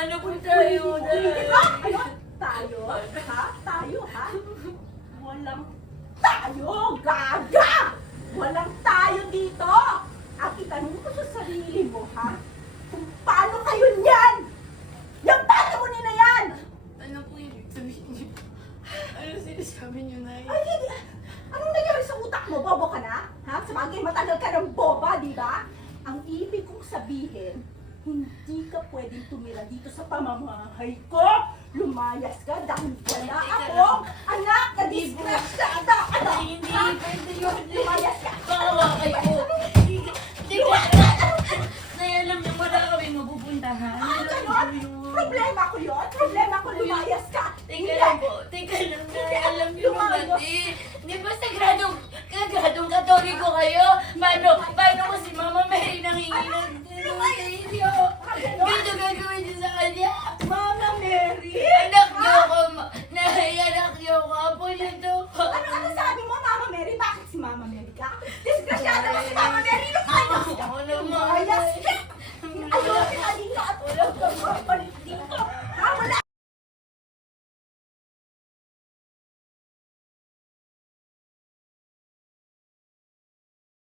Paano po tayo, Nay? Ano? Tayo? Ha? Tayo, ha? Walang tayo, gaga! Walang tayo dito! At itanong mo sa sarili mo, ha? Kung paano kayo niyan? Yung patamunin na yan! Ano po yung sabihin niyo? Ano sinasabi niyo, Nay? Ay, hindi. Anong nangyari sa utak mo? Bobo ka na? Ha? Sabagay, matagal ka ng boba, di ba? Ang ibig kong sabihin, hindi ka pwedeng tumira dito sa pamamahay ko. Lumayas ka dahil wala akong anak na disgrasada. Ano? Nay, hindi. Ha? Pwede yun. Lumayas ka. Bawa kayo. Hindi ko. Nay, alam niyo, wala kami mapupuntahan. Ah, Alam ganon? niyo yun. Problema ko yun? Problema ko, lumayas ka. Teka lang po. Teka lang, Nay. Alam niyo naman eh. Di ba sagradong katoliko kayo? Paano ko si Mama Mary nanginginan? Ganito gagawin niyo sa kanya? Mama Mary! Anak niyo ako, anak niyo ako, apo niyo to. Ano sabi mo, Mama Mary? Bakit si Mama Mary ka? Disgrasya